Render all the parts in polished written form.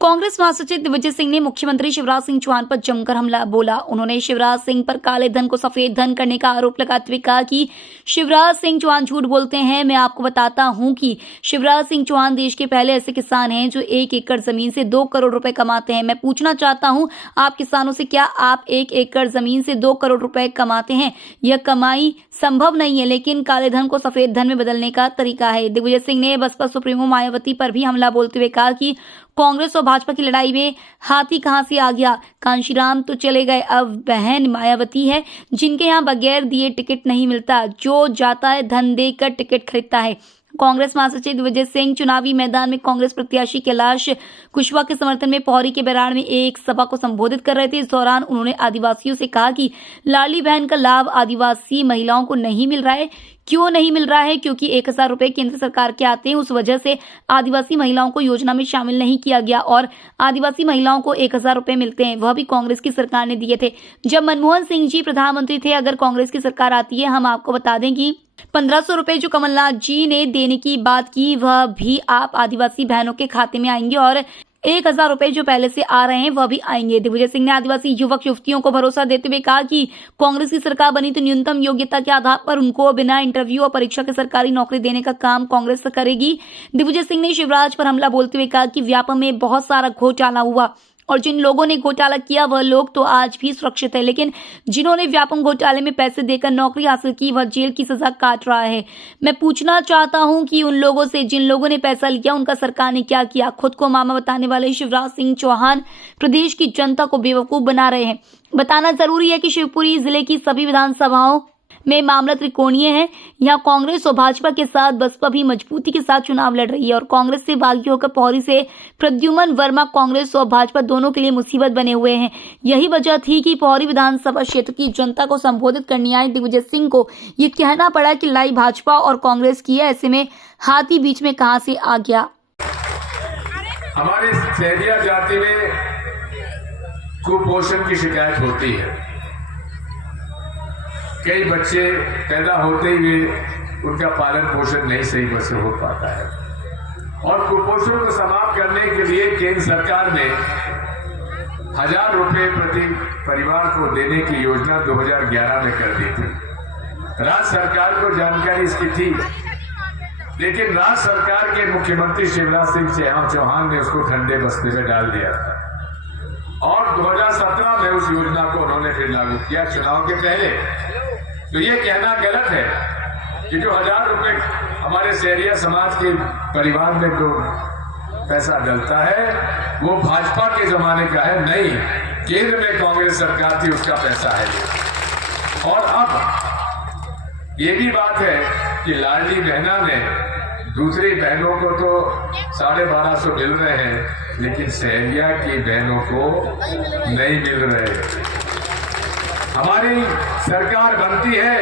कांग्रेस महासचिव दिग्विजय सिंह ने मुख्यमंत्री शिवराज सिंह चौहान पर जमकर हमला बोला। उन्होंने शिवराज सिंह पर काले धन को सफेद धन करने का आरोप लगाते हुए कहा कि शिवराज सिंह चौहान झूठ बोलते हैं। मैं आपको बताता हूं कि शिवराज सिंह चौहान देश के पहले ऐसे किसान हैं जो 1 एकड़ जमीन से 2 करोड़ रुपए कमाते हैं। मैं पूछना चाहता हूं आप किसानों से, क्या आप 1 एकड़ जमीन से 2 करोड़ रुपए कमाते हैं? यह कमाई संभव नहीं है, लेकिन काले धन को सफेद धन में बदलने का तरीका है। दिग्विजय सिंह ने बसपा सुप्रीमो मायावती पर भी हमला बोलते हुए कहा कि कांग्रेस और भाजपा की लड़ाई में हाथी कहां से आ गया? कांशीराम तो चले गए, अब बहन मायावती है जिनके यहां बगैर दिए टिकट नहीं मिलता। जो जाता है धन देकर टिकट खरीदता है। कांग्रेस महासचिव दिग्विजय सिंह चुनावी मैदान में कांग्रेस प्रत्याशी कैलाश कुशवाहा के समर्थन में पौरी के बैराड़ में एक सभा को संबोधित कर रहे थे। इस दौरान उन्होंने आदिवासियों से कहा कि लाडली बहन का लाभ आदिवासी महिलाओं को नहीं मिल रहा है। क्यों नहीं मिल रहा है? क्योंकि 1000 रुपए केंद्र सरकार के आते हैं, उस वजह से आदिवासी महिलाओं को योजना में शामिल नहीं किया गया और आदिवासी महिलाओं को 1000 रुपए मिलते हैं, वह भी कांग्रेस की सरकार ने दिए थे जब मनमोहन सिंह जी प्रधानमंत्री थे। अगर कांग्रेस की सरकार आती है, हम आपको बता दें कि 1500 रुपए जो कमलनाथ जी ने देने की बात की, वह भी आप आदिवासी बहनों के खाते में आएंगे और 1000 रुपए जो पहले से आ रहे हैं वह भी आएंगे। दिग्विजय सिंह ने आदिवासी युवक युवतियों को भरोसा देते हुए कहा कि कांग्रेस की सरकार बनी तो न्यूनतम योग्यता के आधार पर उनको बिना इंटरव्यू और परीक्षा के सरकारी नौकरी देने का काम कांग्रेस करेगी। दिग्विजय सिंह ने शिवराज पर हमला बोलते हुए कहा कि व्यापम में बहुत सारा घोटाला हुआ और जिन लोगों ने घोटाला किया वह लोग तो आज भी सुरक्षित है, लेकिन जिन्होंने व्यापम घोटाले में पैसे देकर नौकरी हासिल की वह जेल की सजा काट रहा है। मैं पूछना चाहता हूं कि उन लोगों से जिन लोगों ने पैसा लिया उनका सरकार ने क्या किया? खुद को मामा बताने वाले शिवराज सिंह चौहान प्रदेश की जनता को बेवकूफ बना रहे हैं। बताना जरूरी है कि शिवपुरी जिले की सभी विधानसभाओं में मामला त्रिकोणीय है। यहाँ कांग्रेस और भाजपा के साथ बसपा भी मजबूती के साथ चुनाव लड़ रही है और कांग्रेस से बागी होकर पौरी से प्रद्युमन वर्मा कांग्रेस और भाजपा दोनों के लिए मुसीबत बने हुए हैं। यही वजह थी कि पौरी विधानसभा क्षेत्र की जनता को संबोधित करने आए दिग्विजय सिंह को ये कहना पड़ा कि लड़ाई भाजपा और कांग्रेस की है, ऐसे में हाथी बीच में कहां से आ गया? हमारे सहरिया जाति में कुपोषण की शिकायत होती है। कई बच्चे पैदा होते ही उनका पालन पोषण नहीं सही से हो पाता है और कुपोषण को समाप्त करने के लिए केंद्र सरकार ने 1000 रुपए प्रति परिवार को देने की योजना 2011 में कर दी थी। राज्य सरकार को जानकारी इसकी थी, लेकिन राज्य सरकार के मुख्यमंत्री शिवराज सिंह चौहान ने उसको ठंडे बस्ते में डाल दिया था और 2017 में उस योजना को उन्होंने फिर लागू किया चुनाव के पहले। तो ये कहना गलत है कि जो 1000 रुपए हमारे सहरिया समाज के परिवार में जो पैसा डलता है वो भाजपा के जमाने का है। नहीं, केंद्र में कांग्रेस सरकार थी उसका पैसा है। और अब ये भी बात है कि लाडली बहना में दूसरी बहनों को तो 1250 मिल रहे हैं, लेकिन सहरिया की बहनों को नहीं मिल रहे। हमारी सरकार बनती है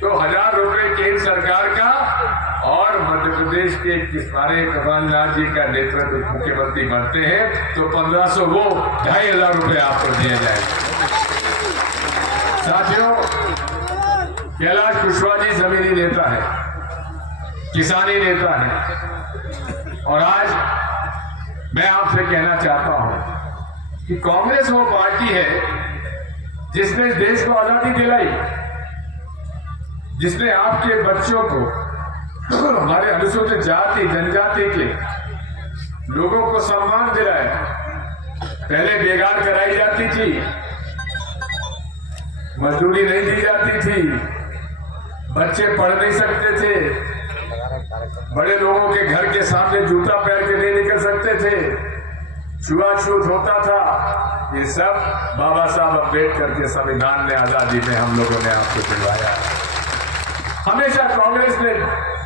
तो 1000 रुपए केंद्र सरकार का और मध्य प्रदेश के किसारे कमलनाथ जी का नेतृत्व मुख्यमंत्री बनते हैं तो 1500 वो 2500 रुपए आपको दिए जाएंगे। साथियों, कैलाश कुशवाहा जी जमीनी नेता है, किसानी नेता है और आज मैं आपसे कहना चाहता हूं कि कांग्रेस वो पार्टी है जिसने देश को आजादी दिलाई, जिसने आपके बच्चों को हमारे अनुसूचित जाति जनजाति के लोगों को सम्मान दिलाया। पहले बेगार कराई जाती थी, मजदूरी नहीं दी जाती थी, बच्चे पढ़ नहीं सकते थे, बड़े लोगों के घर के सामने जूता पहन के नहीं निकल सकते थे, छुआछूत होता था। ये सब बाबा साहब अम्बेडकर के संविधान ने आजादी में हम लोगों ने आपको दिलवाया। हमेशा कांग्रेस ने